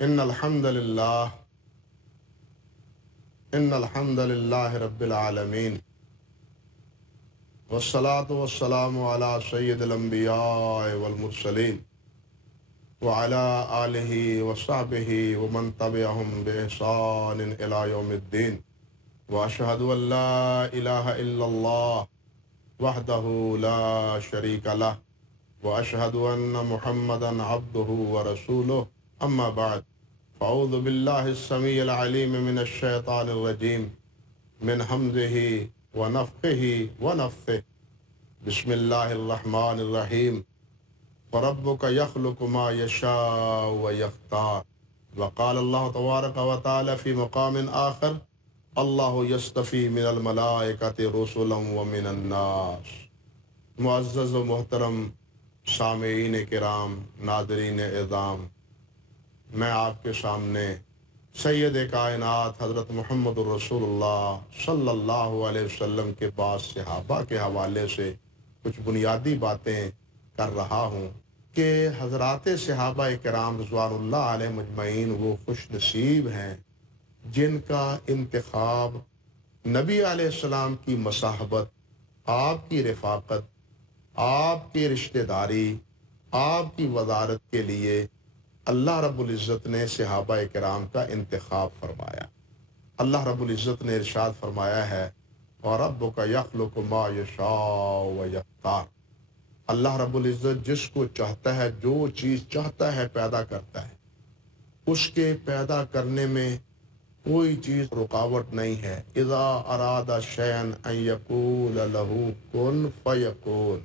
ان الحمد للہ رب العالمین والصلاة والسلام علی سید الانبیاء والمرسلین وعلی آلہ وصحبہ ومن تبعہم بإحسان الی یوم الدین واشہد ان لا الہ الا اللہ وحدہ لا شریک لہ واشہد ان محمدا عبدہ ورسولہ اما بعد فاعوذ باللہ السمیع العلیم من الشیطان الرجیم من حمزہ ونفخہ ونفثہ بسم اللہ الرحمن الرحیم وربک یخلق ما یشاء ویختار وقال اللہ تبارک وتعالی فی مقام آخر اللہ یصطفی من الملائکۃ رسلا ومن الناس۔ معزز و محترم سامعین کرام، ناظرین اعظام، میں آپ کے سامنے سید کائنات حضرت محمد الرسول اللہ صلی اللہ علیہ وسلم کے بعض صحابہ کے حوالے سے کچھ بنیادی باتیں کر رہا ہوں کہ حضرات صحابہ کرام رضوان اللہ علیہ مجمعین وہ خوش نصیب ہیں جن کا انتخاب نبی علیہ السلام کی مصاحبت، آپ کی رفاقت، آپ کی رشتہ داری، آپ کی وزارت کے لیے اللہ رب العزت نے صحابہ کرام کا انتخاب فرمایا۔ اللہ رب العزت نے ارشاد فرمایا ہے وَرَبُّكَ يَخْلُقُ مَا يَشَاءُ وَيَخْتَارُ۔ اللہ رب العزت جس کو چاہتا ہے، جو چیز چاہتا ہے پیدا کرتا ہے، اس کے پیدا کرنے میں کوئی چیز رکاوٹ نہیں ہے۔ اذا اراد شیئا ان یقول لہ کن فیکون،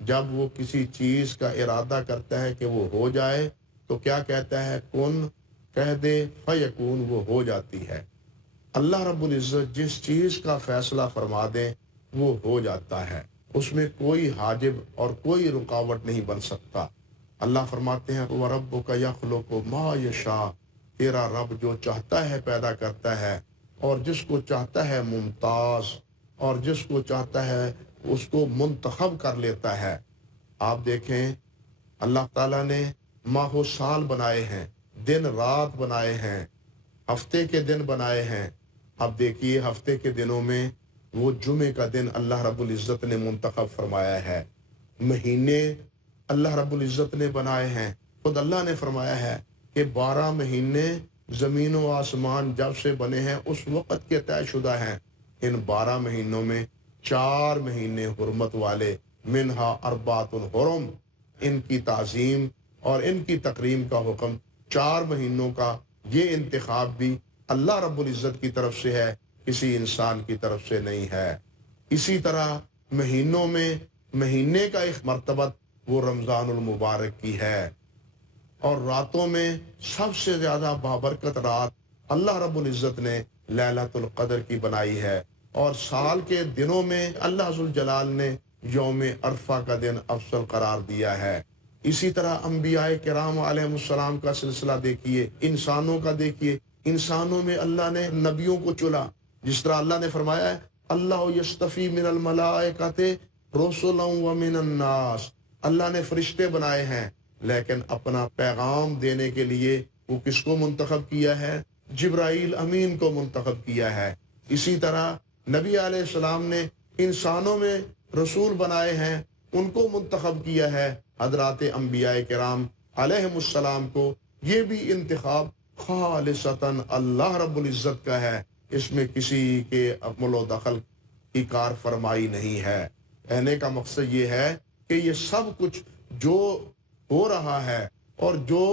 جب وہ کسی چیز کا ارادہ کرتا ہے کہ وہ ہو جائے تو کیا کہتا ہے؟ کن کہہ دے، فیکون وہ ہو جاتی ہے۔ اللہ رب العزت جس چیز کا فیصلہ فرما دے وہ ہو جاتا ہے، اس میں کوئی حاجب اور کوئی رکاوٹ نہیں بن سکتا۔ اللہ فرماتے ہیں وَرَبُّكَ يَخْلُقُ مَا يَشَاءُ، تیرا رب جو چاہتا ہے پیدا کرتا ہے، اور جس کو چاہتا ہے ممتاز، اور جس کو چاہتا ہے اس کو منتخب کر لیتا ہے۔ آپ دیکھیں اللہ تعالیٰ نے ماہ و سال بنائے ہیں، دن رات بنائے ہیں، ہفتے کے دن بنائے ہیں۔ اب دیکھیے ہفتے کے دنوں میں وہ جمعے کا دن اللہ رب العزت نے منتخب فرمایا ہے۔ مہینے اللہ رب العزت نے بنائے ہیں۔ خود اللہ نے فرمایا ہے کہ 12 مہینے زمین و آسمان جب سے بنے ہیں اس وقت کے طے شدہ ہیں۔ ان 12 مہینوں میں 4 مہینے حرمت والے، منہا اربعۃ حرم، ان کی تعظیم اور ان کی تکریم کا حکم 4 مہینوں کا، یہ انتخاب بھی اللہ رب العزت کی طرف سے ہے، کسی انسان کی طرف سے نہیں ہے۔ اسی طرح مہینوں میں مہینے کا ایک مرتبت وہ رمضان المبارک کی ہے، اور راتوں میں سب سے زیادہ بابرکت رات اللہ رب العزت نے لیلۃ القدر کی بنائی ہے، اور سال کے دنوں میں اللہ ذوالجلال نے یوم عرفہ کا دن افضل قرار دیا ہے۔ اسی طرح انبیاء کرام علیہ السلام کا سلسلہ دیکھیے، انسانوں کا دیکھیے، انسانوں میں اللہ نے نبیوں کو چلا، جس طرح اللہ نے فرمایا ہے اللہ یصطفی من الملائکۃ رسلا ومن الناس، اللہ نے فرشتے بنائے ہیں، لیکن اپنا پیغام دینے کے لیے وہ کس کو منتخب کیا ہے؟ جبرائیل امین کو منتخب کیا ہے۔ اسی طرح نبی علیہ السلام نے انسانوں میں رسول بنائے ہیں، ان کو منتخب کیا ہے۔ حضرات انبیاء کرام علیہ السلام کو یہ بھی انتخاب خالصتاً اللہ رب العزت کا ہے، اس میں کسی کے عمل و دخل کی کار فرمائی نہیں ہے۔ کہنے کا مقصد یہ ہے کہ یہ سب کچھ جو ہو رہا ہے اور جو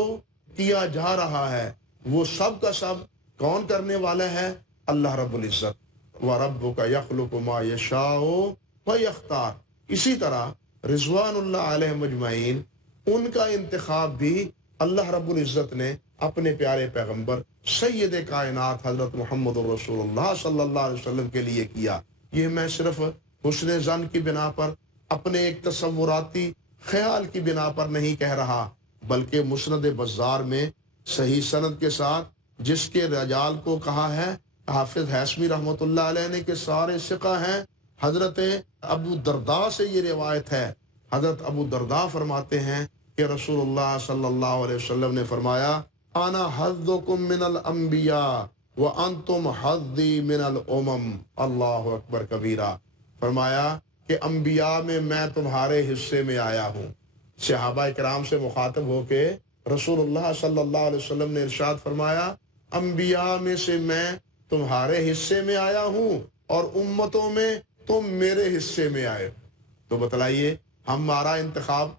کیا جا رہا ہے وہ سب کا سب کون کرنے والا ہے؟ اللہ رب العزت۔ وَرَبُّكَ يَخْلُقُ مَا يَشَاءُ وَيَخْتَارُ۔ اسی طرح رضوان اللہ علیہ مجمعین، ان کا انتخاب بھی اللہ رب العزت نے اپنے پیارے پیغمبر سید کائنات حضرت محمد الرسول اللہ صلی اللہ علیہ وسلم کے لیے کیا۔ یہ میں صرف حسن ظن کی بنا پر، اپنے ایک تصوراتی خیال کی بنا پر نہیں کہہ رہا، بلکہ مسند بزار میں صحیح سند کے ساتھ جس کے رجال کو کہا ہے حافظ ہیثمی رحمۃ اللہ علیہ نے کہ سارے ثقہ ہیں، حضرت ابو درداء سے یہ روایت ہے۔ حضرت ابو درداء فرماتے ہیں کہ رسول اللہ صلی اللہ علیہ وسلم نے فرمایا انا حظکم من الانبیاء وانتم حظی من الامم۔ اللہ اکبر کبیرہ۔ فرمایا کہ انبیاء میں تمہارے حصے میں آیا ہوں۔ صحابہ کرام سے مخاطب ہو کے رسول اللہ صلی اللہ علیہ وسلم نے ارشاد فرمایا انبیاء میں سے میں تمہارے حصے میں آیا ہوں اور امتوں میں تم میرے حصے میں آئے۔ تو بتلائیے ہمارا انتخاب،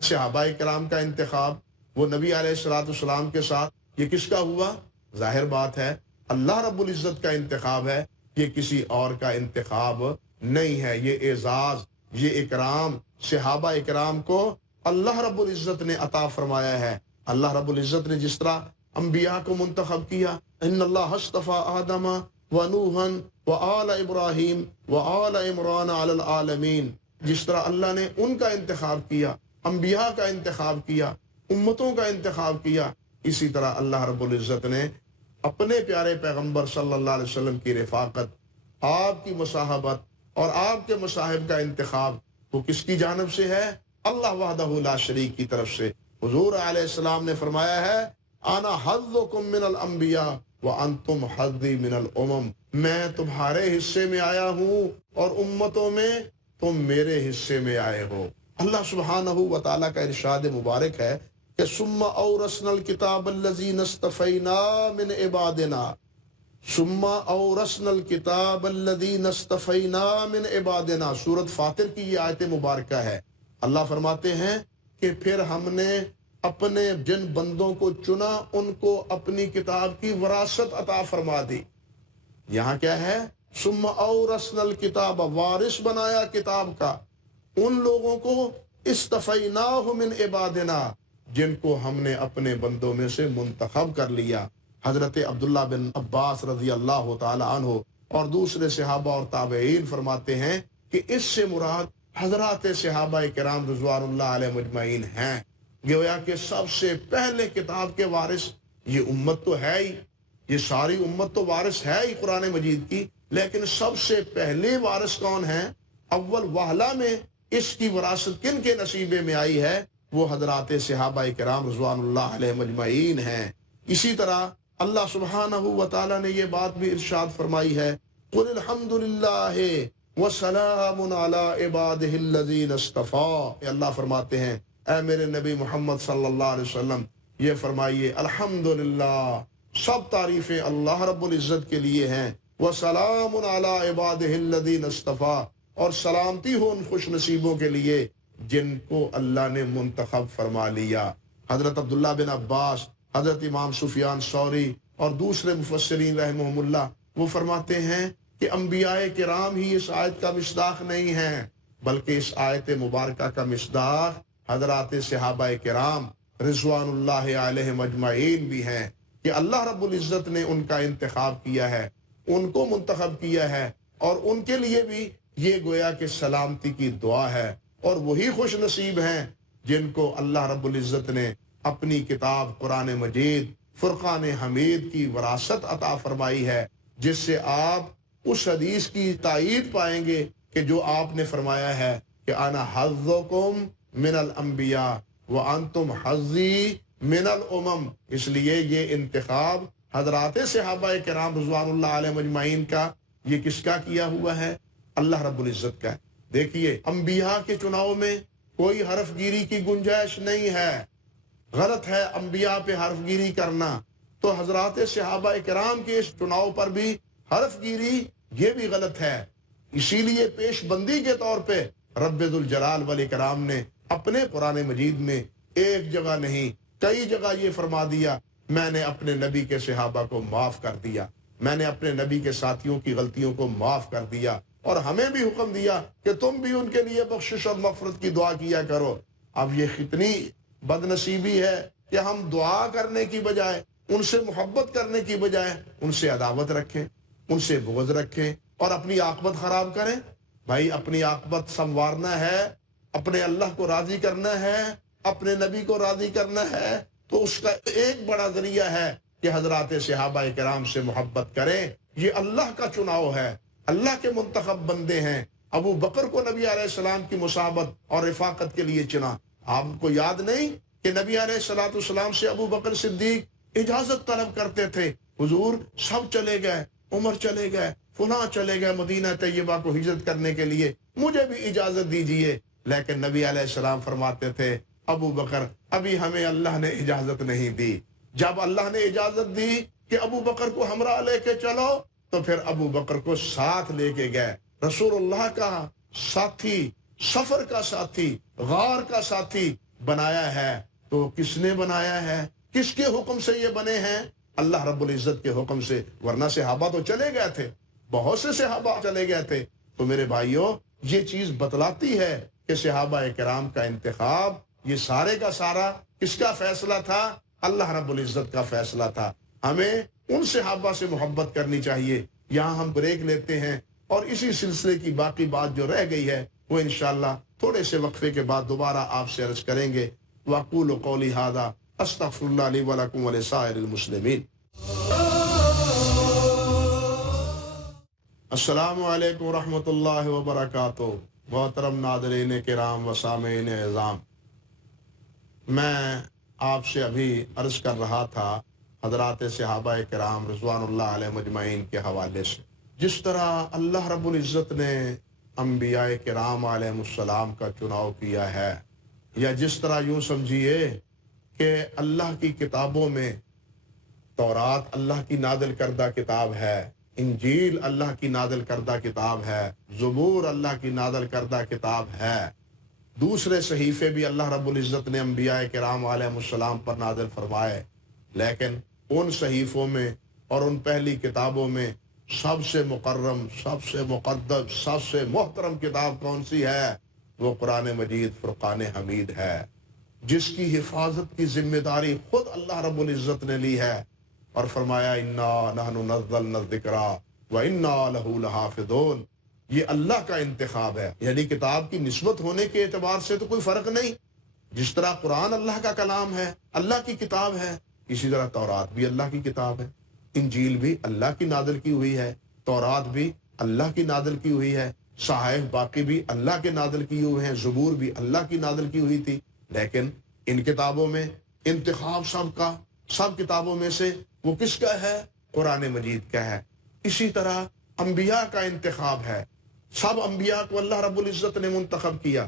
صحابہ کرام کا انتخاب وہ نبی علیہ الصلوۃ والسلام کے ساتھ یہ کس کا ہوا؟ ظاہر بات ہے اللہ رب العزت کا انتخاب ہے، یہ کسی اور کا انتخاب نہیں ہے۔ یہ اعزاز، یہ اکرام صحابہ اکرام کو اللہ رب العزت نے عطا فرمایا ہے۔ اللہ رب العزت نے جس طرح انبیاء کو منتخب کیا، ان اللہ اصطفیٰ آدم ونوحا وآل ابراہیم وآل عمران علی العالمین، جس طرح اللہ نے ان کا انتخاب کیا، انبیاء کا انتخاب کیا، امتوں کا انتخاب کیا، اسی طرح اللہ رب العزت نے اپنے پیارے پیغمبر صلی اللہ علیہ وسلم کی رفاقت، آپ کی مصاحبت اور آپ کے مصاحب کا انتخاب وہ کس کی جانب سے ہے؟ اللہ وحدہ لا شریک کی طرف سے۔ حضور علیہ السلام نے فرمایا ہے انا حظکم من الانبیاء وانتم حظی من الامم، میں تمہارے حصے میں آیا ہوں اور امتوں میں تم میرے حصے میں آئے ہو۔ اللہ سبحانہ و تعالیٰ کا ارشاد مبارک ہے کہ ثم اورثنا الکتاب الذین اصطفینا من عبادنا، ثم اورثنا الکتاب الذین اصطفینا من عبادنا، سورۃ فاطر کی یہ آیت مبارکہ ہے۔ اللہ فرماتے ہیں کہ پھر ہم نے اپنے جن بندوں کو چنا ان کو اپنی کتاب کی وراثت عطا فرما دی۔ یہاں کیا ہے؟ ثم اورثنا الکتاب، وارث بنایا کتاب کا ان لوگوں کو اصطفیناہ من عبادنا جن کو ہم نے اپنے بندوں میں سے منتخب کر لیا۔ حضرت عبداللہ بن عباس رضی اللہ تعالی عنہ اور دوسرے صحابہ اور تابعین فرماتے ہیں کہ اس سے مراد حضرات صحابہ کرام رضوان اللہ علیہ مجمعین ہیں۔ گویا کہ سب سے پہلے کتاب کے وارث یہ امت تو ہے ہی، یہ ساری امت تو وارث ہے ہی قرآن مجید کی، لیکن سب سے پہلے وارث کون ہیں؟ اول وہلہ میں اس کی وراثت کن کے نصیبے میں آئی ہے؟ وہ حضرات صحابہ کرام رضوان اللہ علیہ مجمعین ہیں۔ اسی طرح اللہ سبحانہ و تعالیٰ نے یہ بات بھی ارشاد فرمائی ہے قل الحمد للہ وسلام علی عبادہ الذین اصطفیٰ۔ اللہ فرماتے ہیں اے میرے نبی محمد صلی اللہ علیہ وسلم یہ فرمائیے الحمدللہ، سب تعریفیں اللہ رب العزت کے لیے ہیں، وسلام علی عبادہ الذین اصطفیٰ، اور سلامتی ہو ان خوش نصیبوں کے لیے جن کو اللہ نے منتخب فرما لیا۔ حضرت عبداللہ بن عباس، حضرت امام سفیان ثوری اور دوسرے مفسرین رحمہم اللہ وہ فرماتے ہیں کہ انبیاء کرام ہی اس آیت کا مصداق نہیں ہیں، بلکہ اس آیت مبارکہ کا مصداق حضرات صحابہ کرام رضوان اللہ علیہ مجمعین بھی ہیں کہ اللہ رب العزت نے ان کا انتخاب کیا ہے، ان کو منتخب کیا ہے، اور ان کے لیے بھی یہ گویا کہ سلامتی کی دعا ہے، اور وہی خوش نصیب ہیں جن کو اللہ رب العزت نے اپنی کتاب قرآن مجید فرقان حمید کی وراثت عطا فرمائی ہے، جس سے آپ اس حدیث کی تائید پائیں گے کہ جو آپ نے فرمایا ہے کہ انا حظکم من الانبیاء وانتم حظی من الامم۔ اس لیے یہ انتخاب حضرات صحابہ کرام رضوان اللہ علیہ مجمعین کا یہ کس کا کیا ہوا ہے؟ اللہ رب العزت کا ہے۔ دیکھیے انبیاء کے چناؤ میں کوئی حرف گیری کی گنجائش نہیں ہے، غلط ہے انبیاء پہ حرف گیری کرنا، تو حضرات صحابہ کرام کے اس چناؤ پر بھی حرف گیری یہ بھی غلط ہے۔ اسی لیے پیش بندی کے طور پہ رب ذوالجلال والاکرام نے اپنے قرآن مجید میں ایک جگہ نہیں کئی جگہ یہ فرما دیا میں نے اپنے نبی کے صحابہ کو معاف کر دیا، میں نے اپنے نبی کے ساتھیوں کی غلطیوں کو معاف کر دیا، اور ہمیں بھی حکم دیا کہ تم بھی ان کے لیے بخشش اور مغفرت کی دعا کیا کرو۔ اب یہ کتنی بد نصیبی ہے کہ ہم دعا کرنے کی بجائے، ان سے محبت کرنے کی بجائے ان سے عداوت رکھیں، ان سے بغض رکھیں اور اپنی عاقبت خراب کریں۔ بھائی اپنی عاقبت سنوارنا ہے، اپنے اللہ کو راضی کرنا ہے، اپنے نبی کو راضی کرنا ہے، تو اس کا ایک بڑا ذریعہ ہے کہ حضرات صحابہ کرام سے محبت کریں۔ یہ اللہ کا چناؤ ہے، اللہ کے منتخب بندے ہیں۔ ابو بکر کو نبی علیہ السلام کی مصاحبت اور رفاقت کے لیے چنا۔ آپ کو یاد نہیں کہ نبی علیہ السلام سے ابو بکر صدیق اجازت طلب کرتے تھے، حضور سب چلے گئے، عمر چلے گئے، فلاں چلے گئے مدینہ طیبہ کو ہجرت کرنے کے لیے، مجھے بھی اجازت دیجئے۔ لیکن نبی علیہ السلام فرماتے تھے ابو بکر ابھی ہمیں اللہ نے اجازت نہیں دی۔ جب اللہ نے اجازت دی کہ ابو بکر کو ہمراہ لے کے چلو تو پھر ابو بکر کو ساتھ لے کے گئے۔ رسول اللہ کا ساتھی، سفر کا ساتھی، غار کا ساتھی بنایا ہے تو کس نے بنایا ہے؟ کس کے حکم سے یہ بنے ہیں؟ اللہ رب العزت کے حکم سے، ورنہ صحابہ تو چلے گئے تھے، بہت سے صحابہ چلے گئے تھے۔ تو میرے بھائیوں یہ چیز بتلاتی ہے کہ صحابہ کرام کا انتخاب یہ سارے کا سارا کس کا فیصلہ تھا؟ اللہ رب العزت کا فیصلہ تھا۔ ہمیں ان صحابہ سے محبت کرنی چاہیے۔ یہاں ہم بریک لیتے ہیں اور اسی سلسلے کی باقی بات جو رہ گئی ہے وہ انشاءاللہ تھوڑے سے وقفے کے بعد دوبارہ آپ سے عرض کریں گے۔ وَأَقُولُ قَوْلِي هَذَا أَسْتَغْفِرُ اللَّهَ لِي وَلَكُمْ وَلِسَائِرِ الْمُسْلِمِينَ۔ السلام علیکم ورحمۃ اللہ وبرکاتہ۔ محترم ناظرین کرام و سامعین اعظام، میں آپ سے ابھی عرض کر رہا تھا حضرات صحابہ کرام رضوان اللہ علیہ مجمعین کے حوالے سے، جس طرح اللہ رب العزت نے انبیاء کرام علیہ السلام کا چناؤ کیا ہے، یا جس طرح یوں سمجھیے کہ اللہ کی کتابوں میں تورات اللہ کی نازل کردہ کتاب ہے، انجیل اللہ کی نازل کردہ کتاب ہے، زبور اللہ کی نازل کردہ کتاب ہے، دوسرے صحیفے بھی اللہ رب العزت نے انبیاء کرام علیہ السلام پر نازل فرمائے، لیکن ان صحیفوں میں اور ان پہلی کتابوں میں سب سے مکرم، سب سے مقدس، سب سے محترم کتاب کون سی ہے؟ وہ قرآن مجید فرقان حمید ہے، جس کی حفاظت کی ذمہ داری خود اللہ رب العزت نے لی ہے اور فرمایا انا نحن نزلنا الذکر وانا لہ لحافظون۔ یہ اللہ کا انتخاب ہے، یعنی کتاب کی نسبت ہونے کے اعتبار سے تو کوئی فرق نہیں۔ جس طرح قرآن اللہ کا کلام ہے، اللہ کی کتاب ہے، اسی طرح تورات بھی اللہ کی کتاب ہے، انجیل بھی اللہ کی نازل کی ہوئی ہے، تورات بھی اللہ کی نازل کی ہوئی ہے، صحائف باقی بھی اللہ کے نازل کی ہوئے ہیں، زبور بھی اللہ کی نازل کی ہوئی تھی۔ لیکن ان کتابوں میں انتخاب سب کتابوں میں سے وہ کس کا ہے؟ قرآن مجید کا ہے۔ اسی طرح انبیاء کا انتخاب ہے، سب انبیاء کو اللہ رب العزت نے منتخب کیا،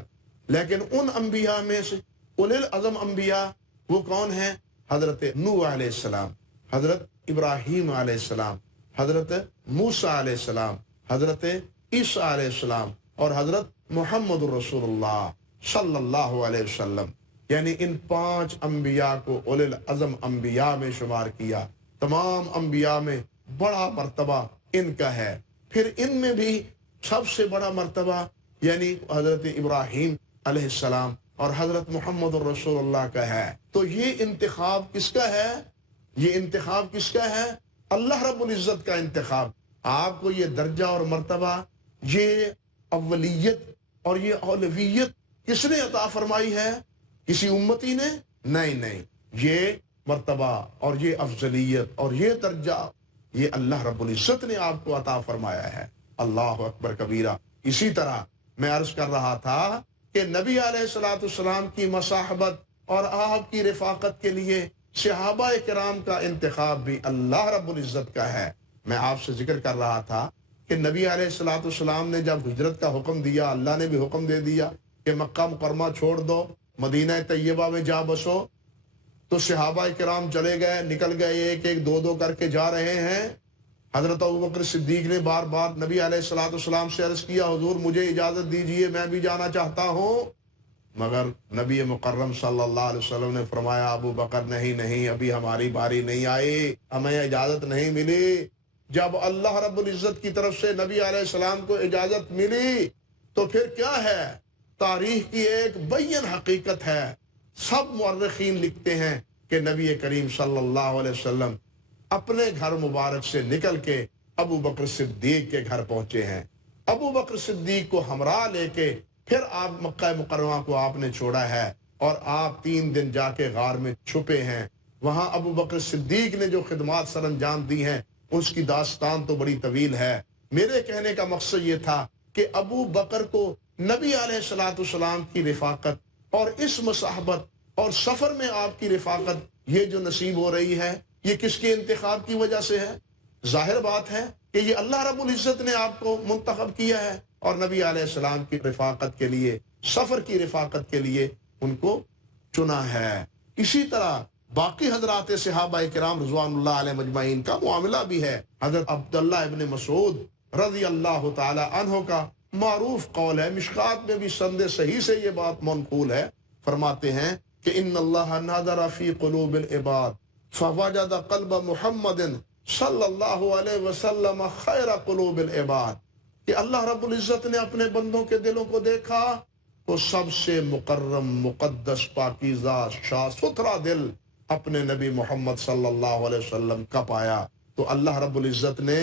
لیکن ان انبیاء میں سے اولی العزم انبیاء وہ کون ہیں؟ حضرت نوح علیہ السلام، حضرت ابراہیم علیہ السلام، حضرت موسیٰ علیہ السلام، حضرت عیسیٰ علیہ السلام اور حضرت محمد رسول اللہ صلی اللہ علیہ وسلم۔ یعنی ان 5 انبیاء کو اولی العزم انبیاء میں شمار کیا۔ تمام انبیاء میں بڑا مرتبہ ان کا ہے۔ پھر ان میں بھی سب سے بڑا مرتبہ یعنی حضرت ابراہیم علیہ السلام اور حضرت محمد رسول اللہ کا ہے۔ تو یہ انتخاب کس کا ہے؟ یہ انتخاب کس کا ہے؟ اللہ رب العزت کا انتخاب۔ آپ کو یہ درجہ اور مرتبہ، یہ اولیت اور یہ اولویت کس نے عطا فرمائی ہے؟ کسی امتی نے؟ نہیں، یہ مرتبہ اور یہ افضلیت اور یہ درجہ یہ اللہ رب العزت نے آپ کو عطا فرمایا ہے۔ اللہ اکبر کبیرہ۔ اسی طرح میں عرض کر رہا تھا کہ نبی علیہ السلام کی مصاحبت اور آپ کی رفاقت کے لیے صحابہ کرام کا انتخاب بھی اللہ رب العزت کا ہے۔ میں آپ سے ذکر کر رہا تھا کہ نبی علیہ السلام نے جب ہجرت کا حکم دیا، اللہ نے بھی حکم دے دیا کہ مکہ مکرمہ چھوڑ دو، مدینہ طیبہ میں جا بسو، تو صحابہ کرام چلے گئے، نکل گئے، ایک دو کر کے جا رہے ہیں۔ حضرت ابوبکر صدیق نے بار بار نبی علیہ السلام سے عرض کیا حضور مجھے اجازت دیجئے، میں بھی جانا چاہتا ہوں، مگر نبی مکرم صلی اللہ علیہ وسلم نے فرمایا ابو بکر نہیں، ابھی ہماری باری نہیں آئی، ہمیں اجازت نہیں ملی۔ جب اللہ رب العزت کی طرف سے نبی علیہ السلام کو اجازت ملی تو پھر کیا ہے؟ تاریخ کی ایک بین حقیقت ہے۔ سب مورخین لکھتے ہیں کہ نبی کریم صلی اللہ علیہ وسلم اپنے گھر مبارک سے نکل کے ابو بکر صدیق کے گھر پہنچے ہیں۔ ابو بکر صدیق کو ہمراہ لے کے پھر آپ مکہ مکرمہ کو آپ نے چھوڑا ہے اور آپ 3 دن جا کے غار میں چھپے ہیں۔ وہاں ابو بکر صدیق نے جو خدمات سر انجام دی ہیں اس کی داستان تو بڑی طویل ہے۔ میرے کہنے کا مقصد یہ تھا کہ ابو بکر کو نبی علیہ السلام کی رفاقت اور اس مصاحبت اور سفر میں آپ کی رفاقت یہ جو نصیب ہو رہی ہے یہ کس کے انتخاب کی وجہ سے ہے؟ ظاہر بات ہے کہ یہ اللہ رب العزت نے آپ کو منتخب کیا ہے اور نبی علیہ السلام کی رفاقت کے لیے، سفر کی رفاقت کے لیے ان کو چنا ہے۔ اسی طرح باقی حضرات صحابہ کرام رضوان اللہ علیہ مجمعین کا معاملہ بھی ہے۔ حضرت عبداللہ ابن مسعود رضی اللہ تعالی عنہ کا معروف قول ہے، مشکات میں بھی سند صحیح سے یہ بات منقول ہے، فرماتے ہیں کہ ان اللہ نظر فی قلوب العباد فوجد قلب محمد صلی اللہ علیہ وسلم خیر قلوب العباد، کہ اللہ رب العزت نے اپنے بندوں کے دلوں کو دیکھا تو سب سے مکرم، مقدس، پاکیزہ، شاہ ستھرا دل اپنے نبی محمد صلی اللہ علیہ وسلم کا پایا، تو اللہ رب العزت نے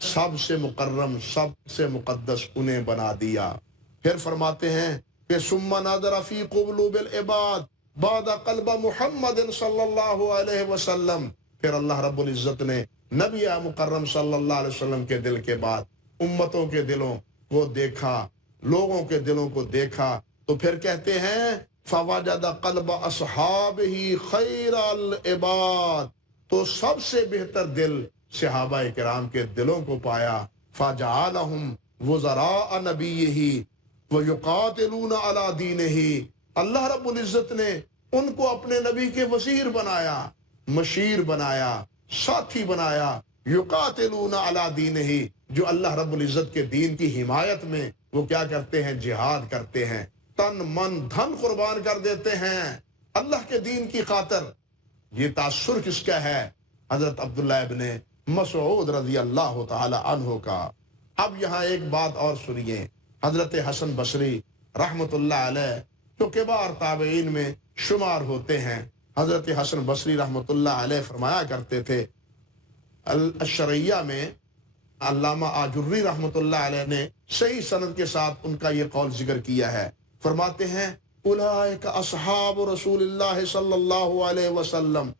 سب سے مکرم، سب سے مقدس انہیں بنا دیا۔ پھر فرماتے ہیں کہ ثم نظر فی قلوب العباد بعد قلب محمد صلی اللہ علیہ وسلم، پھر اللہ رب العزت نے نبی مکرم صلی اللہ علیہ وسلم کے دل کے بعد امتوں کے دلوں کو دیکھا، لوگوں کے دلوں کو دیکھا، تو پھر کہتے ہیں فوجد قلب اصحابہ خیر العباد، تو سب سے بہتر دل صحابہ کرام کے دلوں کو پایا، فجعلہم وزراء نبیہ ویقاتلون علی دینہ، اللہ رب العزت نے ان کو اپنے نبی کے وزیر بنایا، مشیر بنایا، ساتھی بنایا، یقاتلون علی دینہ، جو اللہ رب العزت کے دین کی حمایت میں وہ کیا کرتے ہیں؟ جہاد کرتے ہیں، تن من دھن قربان کر دیتے ہیں اللہ کے دین کی خاطر۔ یہ تاثر کس کا ہے؟ حضرت عبداللہ ابن مسعود رضی اللہ تعالی عنہ کا۔ اب یہاں ایک بات اور سنیے، حضرت حسن بصری رحمت اللہ علیہ جو کبار تابعین میں شمار ہوتے ہیں، حضرت حسن بصری رحمت اللہ علیہ فرمایا کرتے تھے، الشرعیہ میں علامہ آجری رحمت اللہ علیہ نے صحیح سند کے ساتھ ان کا یہ قول ذکر کیا ہے، فرماتے ہیں اولئک اصحاب رسول اللہ صلی اللہ علیہ وسلم،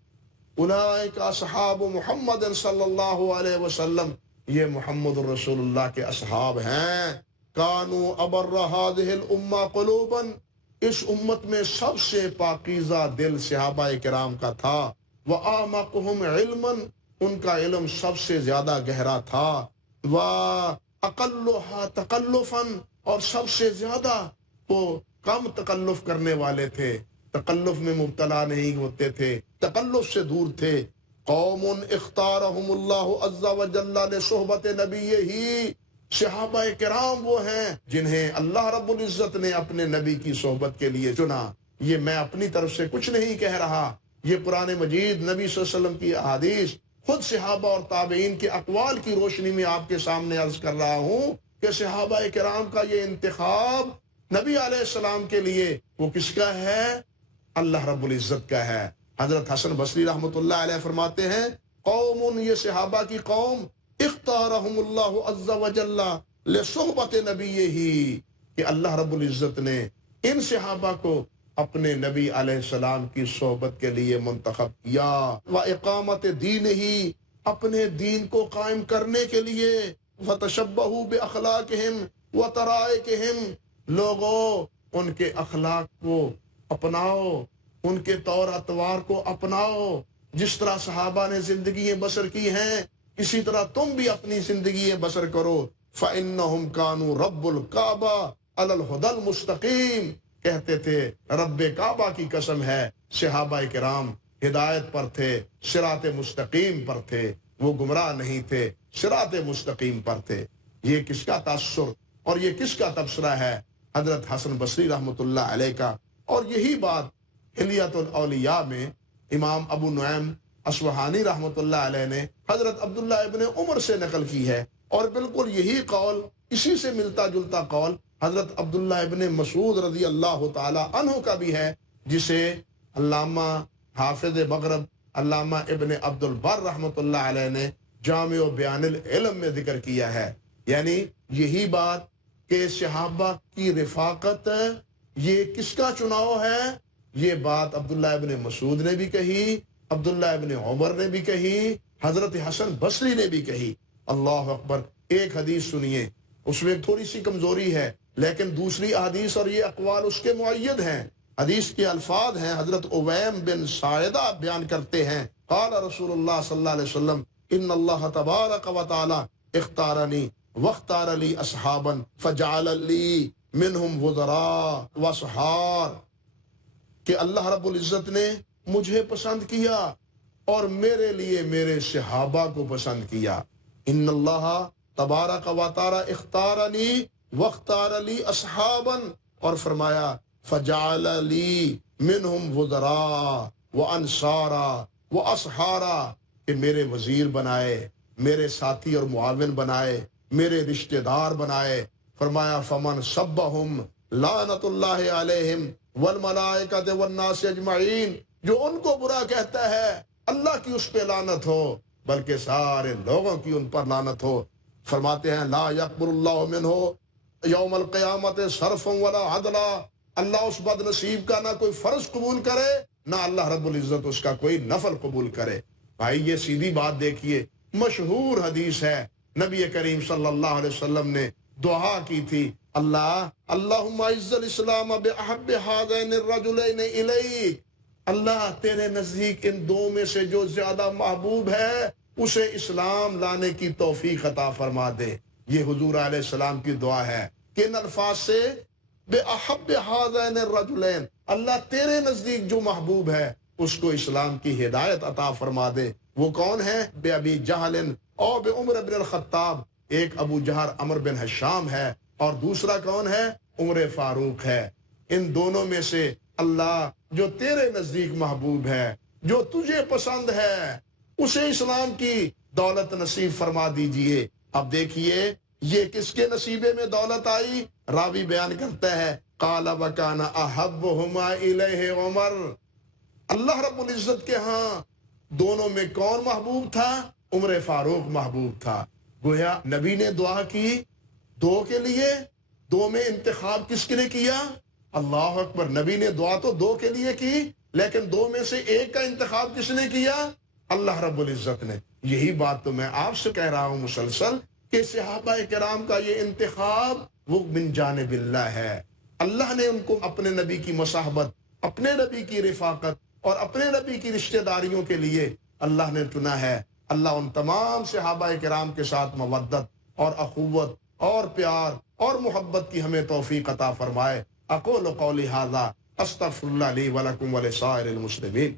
اولئک اصحاب محمد صلی اللہ علیہ وسلم، یہ محمد رسول اللہ کے اصحاب ہیں، کانوا ابر هذه الامہ قلوبا، اس امت میں سب سے پاکیزہ دل صحابہ کرام کا تھا، واعمقهم علما، ان کا علم سب سے زیادہ گہرا تھا، واقلها تکلفا، اور سب سے زیادہ وہ کم تکلف کرنے والے تھے، تکلف میں مبتلا نہیں ہوتے تھے، تکلف سے دور تھے۔ قوم اختارہم اللہ عز وجل لصحبت نبیہ، صحابہ کرام وہ ہیں جنہیں اللہ رب العزت نے اپنے نبی کی صحبت کے لیے چنا۔ یہ میں اپنی طرف سے کچھ نہیں کہہ رہا، یہ قرآن مجید، نبی صلی اللہ علیہ وسلم کی احادیث، خود صحابہ اور تابعین کے اقوال کی روشنی میں آپ کے سامنے عرض کر رہا ہوں کہ صحابہ کرام کا یہ انتخاب نبی علیہ السلام کے لیے وہ کس کا ہے؟ اللہ رب العزت کا ہے۔ حضرت حسن بصری رحمت اللہ علیہ فرماتے ہیں قوم، یہ صحابہ کی قوم، اختارہم اللہ عز وجل لصحبت نبیہ، کہ اللہ رب العزت نے ان صحابہ کو اپنے نبی علیہ السلام کی صحبت کے لیے منتخب کیا، وَإِقَامَتِ دِينِهِ، اپنے دین کو قائم کرنے کے لیے، فَتَشَبَّهُوا بِأَخْلَاقِهِمْ وَطَرَائِقِهِمْ، لوگوں ان کے اخلاق کو اپناؤ، ان کے طور اطوار کو اپناؤ، جس طرح صحابہ نے زندگیاں بسر کی ہیں اسی طرح تم بھی اپنی زندگیاں بسر کرو۔ فَإِنَّهُمْ كَانُوا رَبُّ الْكَعْبَةِ عَلَى الْهُدَى الْمُسْتَقِيمِ، کہتے تھے رب کعبہ کی قسم ہے، صحابہ کرام ہدایت پر تھے، صراط مستقیم پر تھے، وہ گمراہ نہیں تھے، صراط مستقیم پر تھے۔ یہ کس کا تاثر اور یہ کس کا تبصرہ ہے؟ حضرت حسن بصری رحمت اللہ علیہ کا۔ اور یہی بات حلیۃ الاولیاء میں امام ابو نعیم اصفہانی رحمت اللہ علیہ نے حضرت عبداللہ ابن عمر سے نقل کی ہے، اور بالکل یہی قول، اسی سے ملتا جلتا قول حضرت عبداللہ ابن مسعود رضی اللہ تعالی عنہ کا بھی ہے، جسے علامہ حافظ مغرب علامہ ابن عبد البر رحمت اللہ علیہ نے جامع بیان العلم میں ذکر کیا ہے۔ یعنی یہی بات کہ صحابہ کی رفاقت یہ کس کا چناؤ ہے، یہ بات عبداللہ ابن مسعود نے بھی کہی، عبداللہ ابن عمر نے بھی کہی، حضرت حسن بصری نے بھی کہی۔ اللہ اکبر۔ ایک حدیث سنیے، اس میں تھوڑی سی کمزوری ہے، لیکن دوسری احادیث اور یہ اقوال اس کے معید ہیں۔ حدیث کے الفاظ ہیں، حضرت اویم بن ساعدہ بیان کرتے ہیں قال رسول اللہ صلی اللہ علیہ وسلم ان اللہ تبارک و تعالی اختارنی واختار لی اصحابا فجعل لی منہم وزراء واسحار، کہ اللہ رب العزت نے مجھے پسند کیا اور میرے لیے میرے صحابہ کو پسند کیا۔ ان اللہ تبارک و تعالی اختارنی واختار لی اصحابا، اور فرمایا فجعل لی منہم وزراء وانصارا واصحارا، کہ میرے وزیر بنائے، میرے ساتھی اور معاون بنائے، میرے رشتہ دار بنائے۔ فرمایا فمن سبہم لعنت اللہ علیہم والملائکۃ والناس اجمعین، جو ان کو برا کہتا ہے اللہ کی اس پہ لعنت ہو، بلکہ سارے لوگوں کی ان پر لعنت ہو۔ فرماتے ہیں لا یقبل اللہ منہ یوم القیامت صرفا ولا عدلا، اللہ اس بد نصیب کا نہ کوئی فرض قبول کرے، نہ اللہ رب العزت اس کا کوئی نفل قبول کرے۔ بھائی یہ سیدھی بات دیکھیے، مشہور حدیث ہے، نبی کریم صلی اللہ علیہ وسلم نے دعا کی تھی، اللہم اعز الاسلام باحب ہذین الرجلین الیک، اللہ تیرے نزدیک ان دو میں سے جو زیادہ محبوب ہے اسے اسلام لانے کی توفیق عطا فرما دے۔ یہ حضور علیہ السلام کی دعا ہے کہ ان الفاظ سے بِأَحَبِّ هَذَيْنِ الرَّجُلَيْنِ، اللہ تیرے نزدیک جو محبوب ہے اس کو اسلام کی ہدایت عطا فرما دے۔ وہ کون ہے؟ بے ابی جہل اور بے عمر بن الخطاب، ایک ابو جہل عمر بن حشام ہے اور دوسرا کون ہے؟ عمر فاروق ہے۔ ان دونوں میں سے اللہ جو تیرے نزدیک محبوب ہے، جو تجھے پسند ہے، اسے اسلام کی دولت نصیب فرما دیجئے۔ اب دیکھیے یہ کس کے نصیبے میں دولت آئی؟ راوی بیان کرتا ہے قال وکان احبہما الیہ عمر، اللہ رب العزت کے ہاں دونوں میں کون محبوب تھا؟ عمر فاروق محبوب تھا۔ گویا نبی نے دعا کی دو کے لیے، دو میں انتخاب کس کے لیے کیا؟ اللہ اکبر، نبی نے دعا تو دو کے لیے کی، لیکن دو میں سے ایک کا انتخاب کس نے کیا؟ اللہ رب العزت نے۔ یہی بات تو میں آپ سے کہہ رہا ہوں مسلسل کہ صحابہ کرام کا یہ انتخاب وہ من جانب اللہ ہے۔ اللہ نے ان کو اپنے نبی کی مصاحبت، اپنے نبی کی رفاقت اور اپنے نبی کی رشتہ داریوں کے لیے اللہ نے چنا ہے۔ اللہ ان تمام صحابہ کرام کے ساتھ مودت اور اخوت اور پیار اور محبت کی ہمیں توفیق عطا فرمائے۔ اقول قولی ھذا استغفر اللہ لی ولکم ولسائر المسلمین۔